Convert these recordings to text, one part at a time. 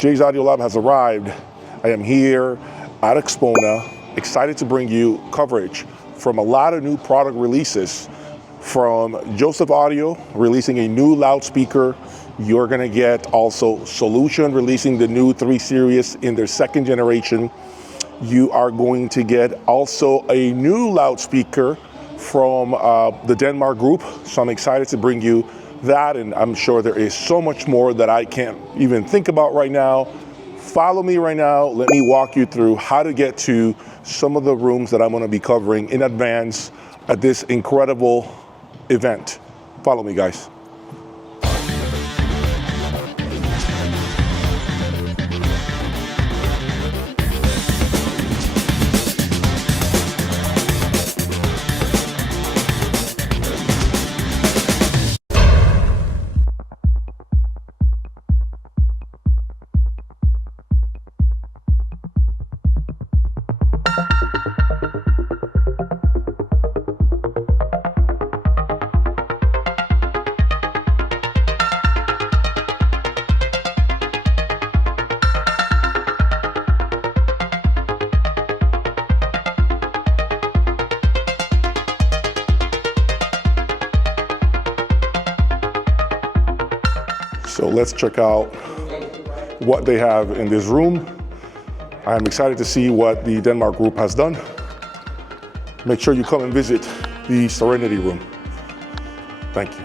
Jay's Audio Lab has arrived. I am here at Expona, excited to bring you coverage from a lot of new product releases. From Joseph Audio releasing a new loudspeaker. You're gonna get also Solution releasing the new 3 Series in their 2nd generation. You are going to get also a new loudspeaker from the Denmark group. So I'm excited to bring you that, and I'm sure there is so much more that I can't even think about right now. Follow me right now. Let me walk you through how to get to some of the rooms that I'm gonna be covering in advance at this incredible event. Follow me, guys. So let's check out what they have in this room. I'm excited to see what the Denmark group has done. Make sure you come and visit the Serenity room. Thank you.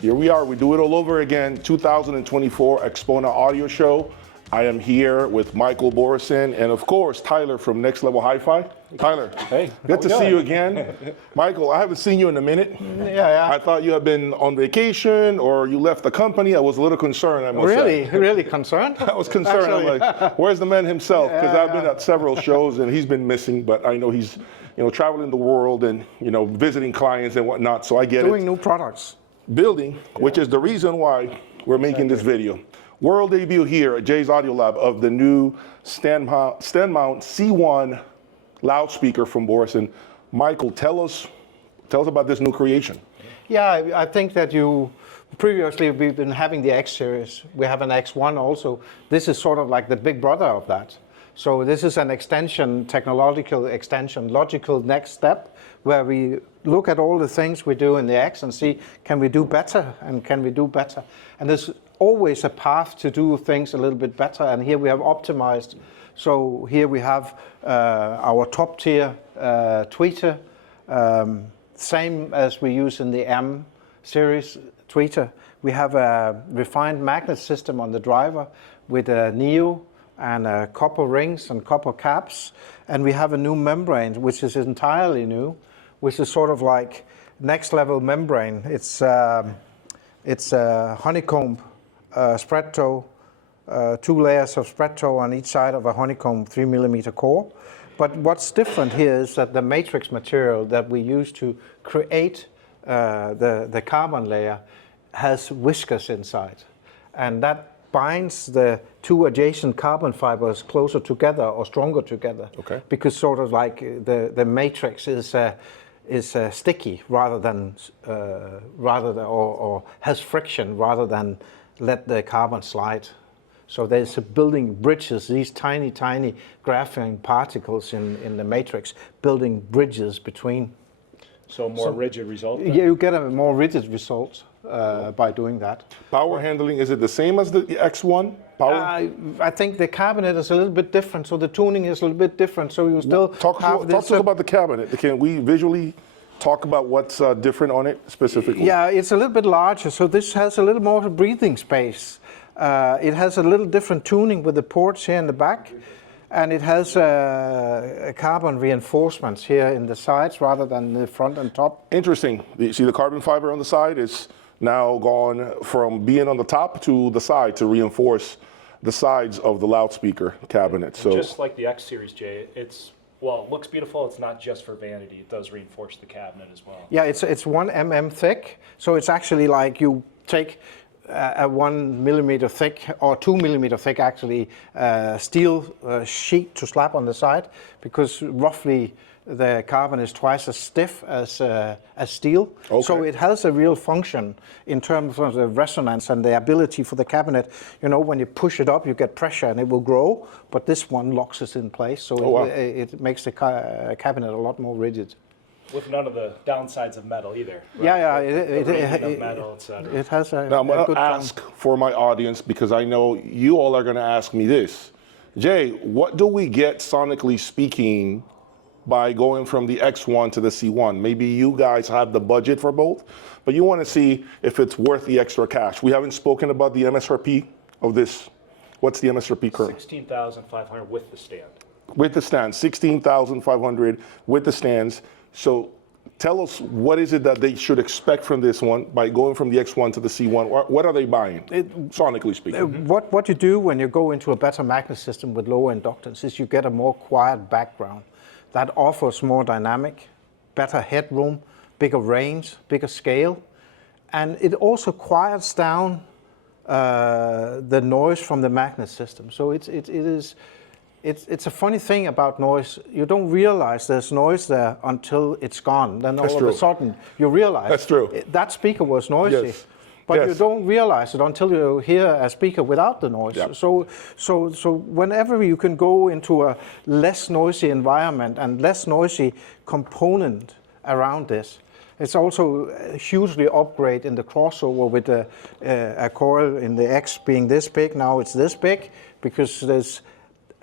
Here we are, we do it all over again, 2024 Expona Audio Show. I am here with Michael Borresen and of course Tyler from Next Level HiFi. Tyler, hey, good to see you again. Michael, I haven't seen you in a minute. Yeah. I thought you had been on vacation or you left the company. I was a little concerned, I must say. Really concerned? I was concerned. Actually. I'm like, where's the man himself? Because I've been at several shows and he's been missing, but I know he's traveling the world and visiting clients and whatnot, so I get it. Doing new products. Building, which is the reason why we're making this video. World debut here at Jay's Audio Lab of the new Standmount C1 loudspeaker from Borresen. Michael, tell us about this new creation. Yeah, I think that previously we've been having the X series. We have an X1 also. This is sort of like the big brother of that. So this is an extension, technological extension, logical next step, where we look at all the things we do in the X and see, can we do better and can we do better? And there's always a path to do things a little bit better, and here we have optimized. So here we have our top tier tweeter, same as we use in the M series tweeter. We have a refined magnet system on the driver with a Neo and copper rings and copper caps, and we have a new membrane which is entirely new, which is sort of like next level membrane. It's a honeycomb spread toe, 2 layers of spread toe on each side of a honeycomb 3mm core. But what's different here is that the matrix material that we use to create the carbon layer has whiskers inside, and that binds the 2 adjacent carbon fibers closer together or stronger together. Okay. Because sort of like the matrix is sticky rather than or has friction rather than let the carbon slide. So there's building bridges, these tiny graphene particles in the matrix, building bridges between. So a more rigid result? Yeah, you get a more rigid result by doing that. Power handling, is it the same as the X1? I think the cabinet is a little bit different, so the tuning is a little bit different. So you still talk to us about the cabinet. Can we visually talk about what's different on it specifically? Yeah, it's a little bit larger, so this has a little more breathing space. It has a little different tuning with the ports here in the back, and it has carbon reinforcements here in the sides rather than the front and top. Interesting. You see the carbon fiber on the side is now gone from being on the top to the side to reinforce the sides of the loudspeaker cabinet. So just like the X series, Jay, it looks beautiful. It's not just for vanity. It does reinforce the cabinet as well. Yeah, it's 1 mm thick, so it's actually like you take a 1 mm thick or 2 mm thick actually steel sheet to slap on the side, because roughly the carbon is twice as stiff as steel. Okay. So it has a real function in terms of the resonance and the ability for the cabinet. When you push it up, you get pressure and it will grow, but this one locks it in place. So it makes the cabinet a lot more rigid. With none of the downsides of metal either. Right? Yeah, it has a now I'm going good to ask for my audience, because I know you all are going to ask me this. Jay, what do we get sonically speaking by going from the X1 to the C1? Maybe you guys have the budget for both, but you want to see if it's worth the extra cash. We haven't spoken about the MSRP of this. What's the MSRP currently? $16,500 with the stand. With the stand, $16,500 with the stands. So tell us, what is it that they should expect from this one by going from the X1 to the C1? What are they buying, sonically speaking? What you do when you go into a better magnet system with lower inductance is you get a more quiet background that offers more dynamic, better headroom, bigger range, bigger scale, and it also quiets down the noise from the magnet system. So it's a funny thing about noise. You don't realize there's noise there until it's gone. Then all of a sudden you realize that's true. That speaker was noisy. Yes. But you don't realize it until you hear a speaker without the noise. Yeah. So whenever you can go into a less noisy environment and less noisy component around this, it's also a hugely upgrade in the crossover with a coil in the X being this big. Now it's this big because there's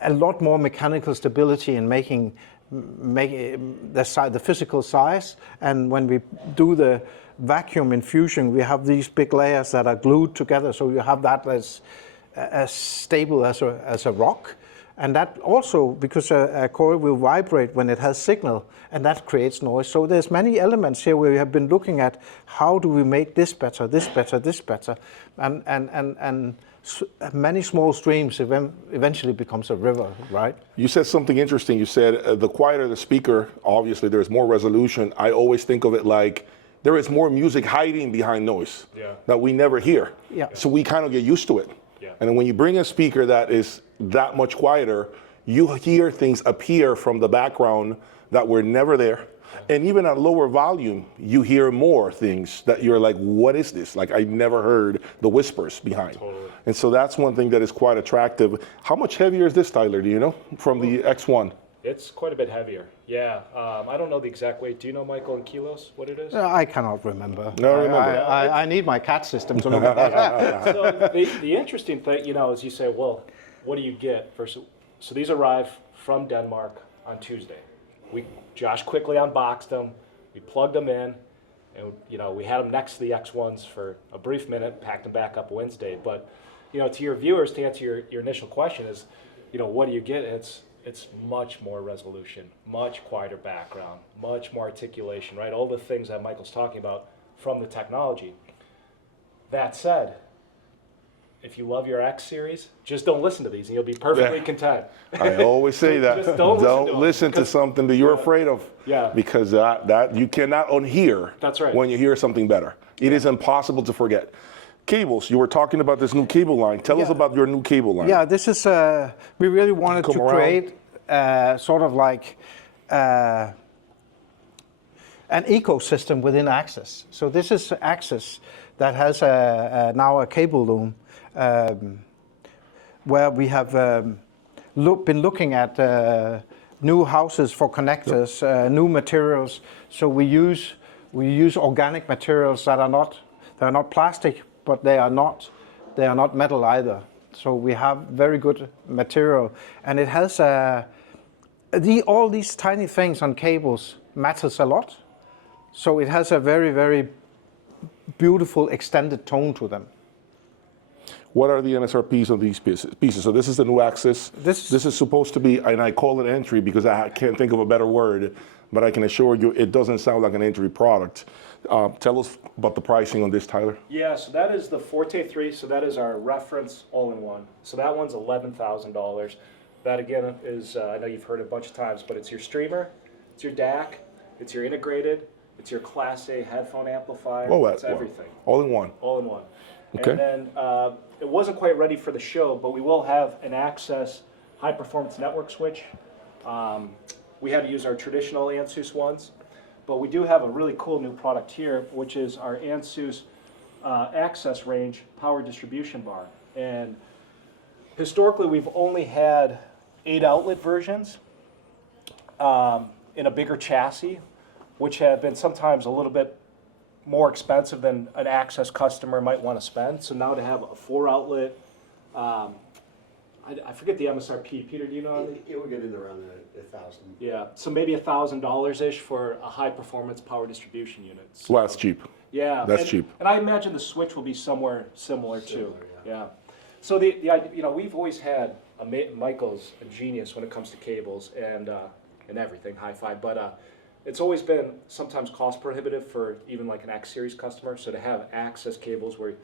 a lot more mechanical stability in making the physical size. And when we do the vacuum infusion, we have these big layers that are glued together, so you have that as stable as a rock. And that also, because a coil will vibrate when it has signal, and that creates noise. So there's many elements here where we have been looking at how do we make this better, this better, this better, and many small streams eventually becomes a river, right? You said something interesting. You said the quieter the speaker, obviously there's more resolution. I always think of it like there is more music hiding behind noise that we never hear. Yeah. So we kind of get used to it. Yeah. And then when you bring a speaker that is that much quieter, you hear things appear from the background that were never there. And even at lower volume, you hear more things that you're like, what is this? Like, I never heard the whispers behind. Totally. And so that's one thing that is quite attractive. How much heavier is this, Tyler? Do you know, from the X1? It's quite a bit heavier. Yeah. I don't know the exact weight. Do you know, Michael, in kilos, what it is? I cannot remember. No, remember. I need my CAT system to look at that. So the interesting thing, is you say, well, what do you get? So these arrive from Denmark on Tuesday. Josh quickly unboxed them. We plugged them in, and we had them next to the X1s for a brief minute, packed them back up Wednesday. But to your viewers, to answer your initial question is, what do you get? It's much more resolution, much quieter background, much more articulation, right? All the things that Michael's talking about from the technology. That said, if you love your X series, just don't listen to these and you'll be perfectly content. I always say that. Just don't listen to something that you're afraid of. Yeah. Because that you cannot unhear. That's right. When you hear something better. It is impossible to forget. Cables, you were talking about this new cable line. Tell us about your new cable line. Yeah, this is, we really wanted to create sort of like an ecosystem within Axis. So this is Axis that has now a cable loom where we have been looking at new houses for connectors, new materials. So we use organic materials that are not plastic, but they are not metal either. So we have very good material, and it has all these tiny things on cables matters a lot. So it has a very, very beautiful extended tone to them. What are the MSRPs of these pieces? So this is the new Axis. This is supposed to be, and I call it entry because I can't think of a better word, but I can assure you it doesn't sound like an entry product. Tell us about the pricing on this, Tyler. Yeah, so that is the Forte 3, so that is our reference all-in-one. So that one's $11,000. That again is, I know you've heard it a bunch of times, but it's your streamer, it's your DAC, it's your integrated, it's your Class A headphone amplifier, it's everything. All in one. All in one. Okay. And then it wasn't quite ready for the show, but we will have an Access high-performance network switch. We had to use our traditional ANSUS ones, but we do have a really cool new product here, which is our ANSUS Access range power distribution bar. And historically, we've only had 8 outlet versions in a bigger chassis, which have been sometimes a little bit more expensive than an Access customer might want to spend. So now to have a 4 outlet, I forget the MSRP. Peter, do you know? It would get in around 1,000. Yeah, so maybe $1,000-ish for a high-performance power distribution unit. So, Well, that's cheap. yeah, That's cheap. And I imagine the switch will be somewhere similar too. Yeah. So the idea, we've always had Michael's a genius when it comes to cables and everything HiFi, but it's always been sometimes cost prohibitive for even like an X series customer. So to have Access cables where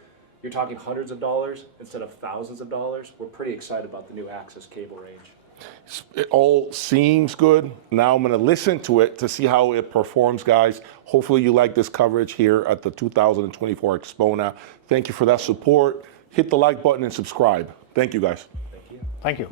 you're talking hundreds of dollars instead of thousands of dollars, we're pretty excited about the new Access cable range. It all seems good. Now I'm going to listen to it to see how it performs, guys. Hopefully you like this coverage here at the 2024 Expona. Thank you for that support. Hit the like button and subscribe. Thank you, guys. Thank you. Thank you.